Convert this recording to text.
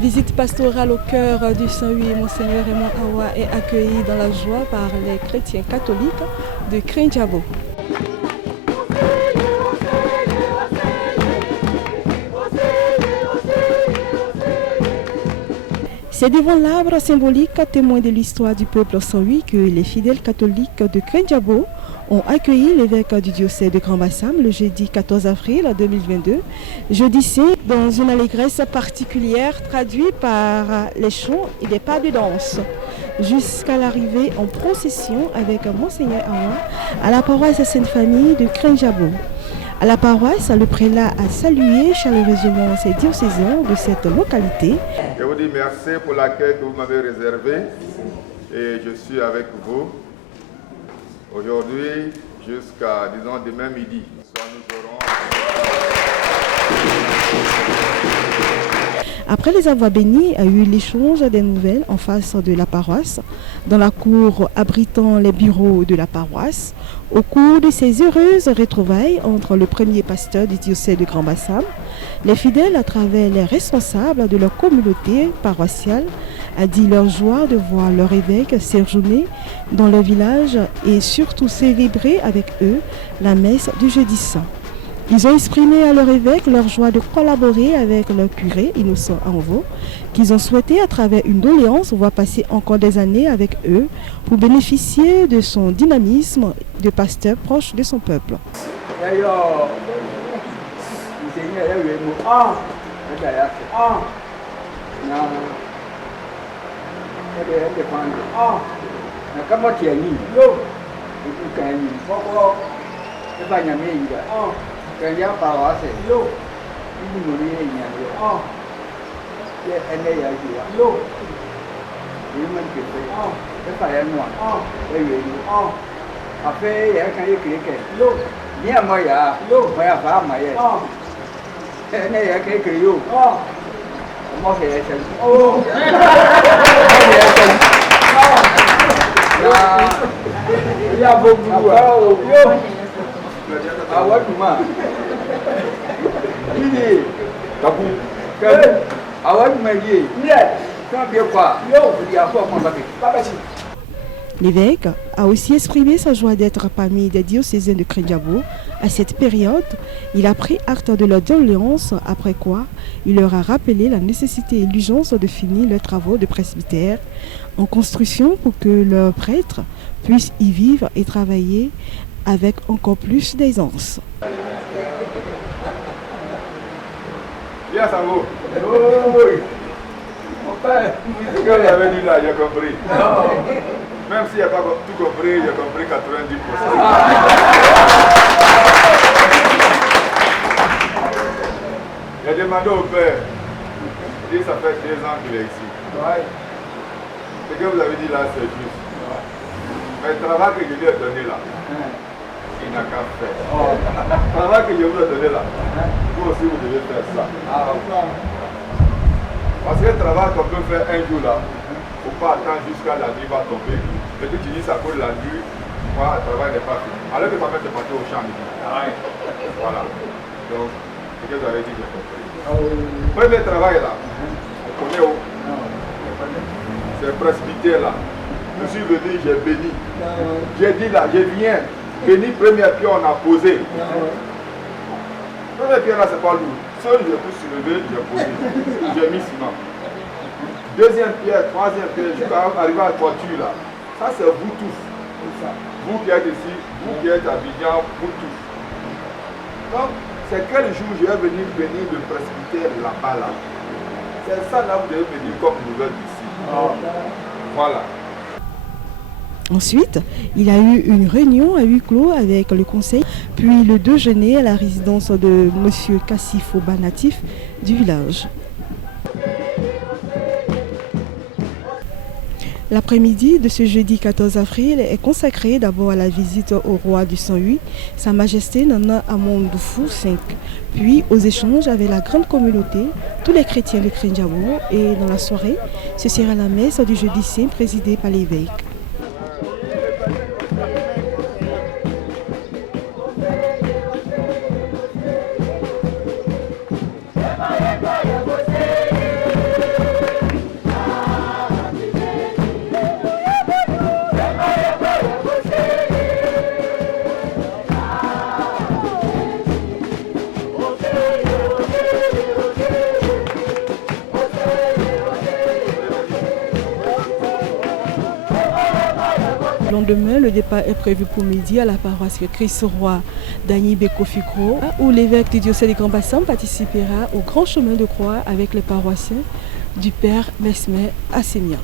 Visite pastorale au cœur du Saint-Louis, Monseigneur Raymond Awa est accueilli dans la joie par les chrétiens catholiques de Krinjabo. C'est devant l'arbre symbolique, témoin de l'histoire du peuple Saint-Louis, que les fidèles catholiques de Krinjabo ont accueilli l'évêque du diocèse de Grand-Bassam le jeudi 14 avril 2022. Jeudi Saint, dans une allégresse particulière traduite par les chants et des pas de danse, jusqu'à l'arrivée en procession avec Monseigneur Awa à la paroisse Sainte-Famille de Krinjabo. À la paroisse, le prélat a salué chaleureusement ces diocésains de cette localité. Je vous dis merci pour l'accueil que vous m'avez réservé et je suis avec vous aujourd'hui jusqu'à, disons, demain midi. Après les avoir bénis, a eu l'échange des nouvelles en face de la paroisse, dans la cour abritant les bureaux de la paroisse. Au cours de ces heureuses retrouvailles entre le premier pasteur du diocèse de Grand-Bassam, les fidèles, à travers les responsables de leur communauté paroissiale, a dit leur joie de voir leur évêque séjourner dans leur village et surtout célébrer avec eux la messe du jeudi saint. Ils ont exprimé à leur évêque leur joie de collaborer avec leur curé, Innocent Anvo, qu'ils ont souhaité à travers une doléance voir passer encore des années avec eux pour bénéficier de son dynamisme de pasteur proche de son peuple. Kaya paroisse yo ini muri nya yo ye ene ya yo ni man ke se fa ya no e ye yo ape ya kan ye ke yo ni ama ya yo ma ya fa ma ye ene ya ke yo mo se ya se ya bo bu yo Awaduma. Ini kabu. Awaduma ye. L'évêque a aussi exprimé sa joie d'être parmi des diocésains de Krinjabo. À cette période, il a pris acte de leur doléance, après quoi il leur a rappelé la nécessité et l'urgence de finir leurs travaux de presbytère en construction pour que leurs prêtres puissent y vivre et travailler avec encore plus d'aisance. Bien, ça vaut. Oui. Ce que vous avez dit là, j'ai compris. Même s'il n'y a pas tout compris, j'ai compris 90%. J'ai demandé au père, il dit ça fait 2 ans qu'il est ici. Ce que vous avez dit là, c'est juste. Mais le travail que je lui ai donné là, il n'a qu'à faire. Le travail que je vous ai donné là, vous aussi vous devez faire ça. Parce que le travail qu'on peut faire un jour là, il ne faut pas attendre jusqu'à la nuit va tomber. Et puis tu dis ça pour la nuit, moi le travail n'est pas fini. Alors que ça va te partir au champ midi. Voilà. Donc, ce que vous avez dit, j'ai compris. Premier travail là, on connaît où? C'est le presbytère là. Je suis venu, j'ai béni. J'ai dit là, je viens. Béni, première pierre, on a posé. Première pierre là, c'est pas lourd. Seul, j'ai pu soulever, j'ai posé. J'ai mis ciment. Deuxième pierre, troisième pierre, jusqu'à arriver à la toiture là. Ça, c'est vous tous. Vous qui êtes ici, vous qui êtes à Abidjan, vous tous. Donc, c'est quel jour je vais venir bénir le presbytère là-bas là. C'est ça là, vous devez venir comme nouvelle ici. Voilà. Ensuite, il a eu une réunion à huis clos avec le conseil, puis le déjeuner à la résidence de M. Kassifo Banatif du village. L'après-midi de ce jeudi 14 avril est consacré d'abord à la visite au roi du Saint-Louis, Sa Majesté Nana Amondoufou V, puis aux échanges avec la grande communauté, tous les chrétiens de Krinjabo, et dans la soirée, ce sera la messe du jeudi saint présidée par l'évêque. Le lendemain, le départ est prévu pour midi à la paroisse Christ-Roi d'Agny Beko-Fikro, où l'évêque du diocèse des Grands Bassins participera au grand chemin de croix avec les paroissiens du Père Mesmer Assénia.